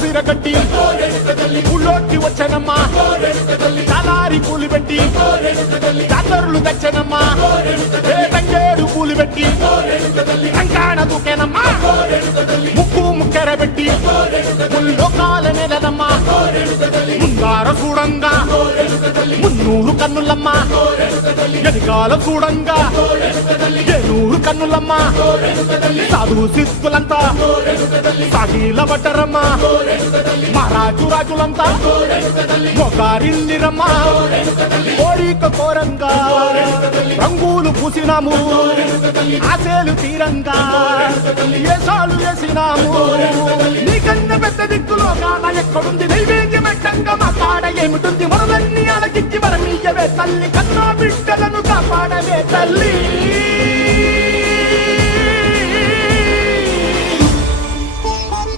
సిరగట్టి ఊళ్ళోకి వచ్చనమ్మా తలారి పూలు పెట్టి జాతరులు తెచ్చనమ్మా తంగేడు పూలు పెట్టి కంకాణ దూకేనమ్మా ముక్కు ముక్కెర పెట్టి ముల్లోకాల నెలనమ్మా ముందార చూడంగా మున్నూరు కన్నులమ్మా ఎదికాల చూడంగా ఏనూరు కన్నులమ్మా సాధు సిద్ధులంతా సాగిల పడ్డరమ్మా మహారాజు రాజులంతా మొగారిల్లిరమ్మా కోరిక కోరంగా రంగులు పూసినాము ఆశలు తీరంగా ఏసాలు వేసినాము నీకన్నా పెద్ద దిక్కులో కాన ఎక్కడుంది నైవేద్యం పెట్టంగా మా కాడ ఏమిటుంది మనలన్నీ అలకించి మరమీయవే తల్లి కన్నా బిడ్డలను కాపాడవే తల్లి